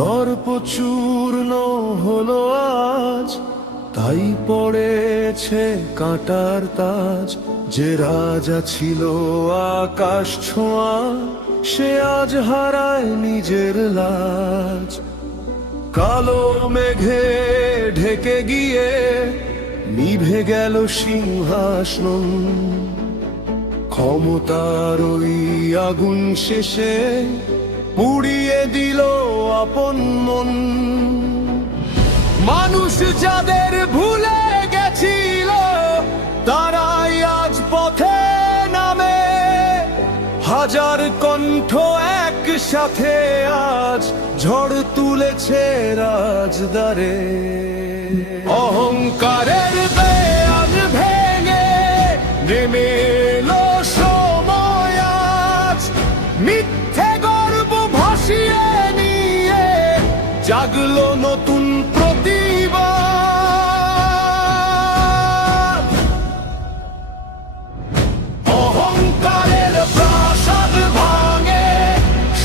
দর্প চূর্ণ হলো আজ, তাই পড়েছে কাঁটার তাজ। যে রাজা ছিল আকাশ ছোঁয়া, সে আজ হারায় নিজের লাজ। কালো মেঘে ঢেকে গিয়ে নিভে গেল সিংহাসন, ক্ষমতার ওই আগুন শেষে পুড়িয়ে দিল আপন মন। মানুষ যাদের ভুলে গেছিল, তারাই আজ পথে নামে। হাজার কণ্ঠ একসাথে আজ ঝড় তুলেছে রাজদ্বারে। অহংকারের দেয়াল ভেঙে নেমে এলো সময় আজ। মিথ্যে গর্ব ভাসিয়ে নিয়ে জাগলো নতুন প্রতিবাদ। অহংকারের প্রাসাদ ভাঙে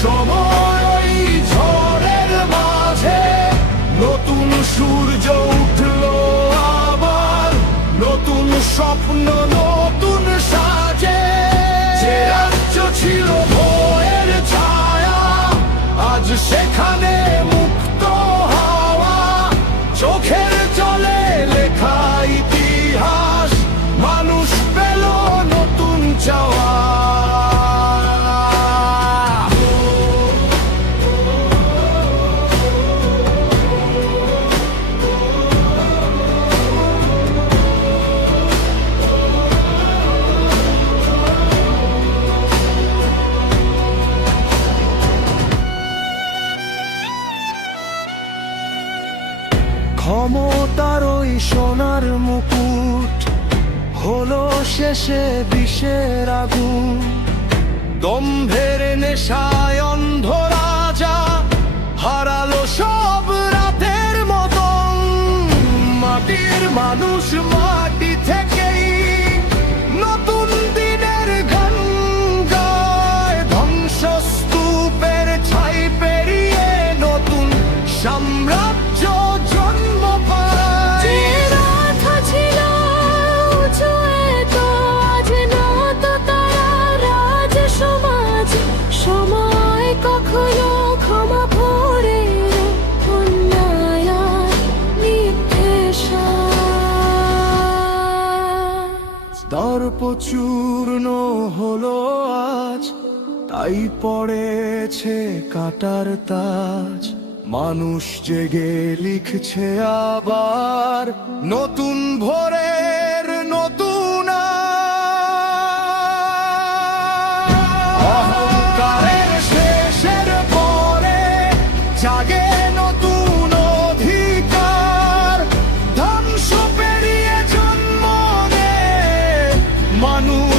সময় ওই ঝড়ের মাঝে। নতুন সূর্য উঠলো আবার, নতুন স্বপ্ন নতুন সাজে। যে রাজ্য ছিল ভয়ের ছায়া, আজ সেখানে মুক্ত হাওয়া। চোখের জলে লেখা ইতিহাস, মানুষ পেল নতুন চাওয়া। ক্ষমতার ওই সোনার মুকুট হলো শেষে বিষের আগুন। দম্ভের নেশায় অন্ধ রাজা হারালো সব রাতের মতন। মাটির মানুষ মাটি থেকেই নতুন দিনের গান গায়। ধ্বংসস্তূপের ছাই পেরিয়ে নতুন সাম্রাজ্য জন্ম পায়। যে রাধা ছিল উঁচু এত, আজ নত তারা রাজ সমাজ। সময় কখনো ক্ষমা ভরে অন্যায় আর মিথ্যে সাজ। দর্প চূর্ণ হলো আজ, তাই পড়েছে কাঁটার তাজ। মানুষ জেগে লিখছে আবার নতুন ভোরের নতুন আজ। অহংকারের শেষের পরে জাগে নতুন অধিকার। ধ্বংস পেরিয়ে জন্ম নেয় মানুষ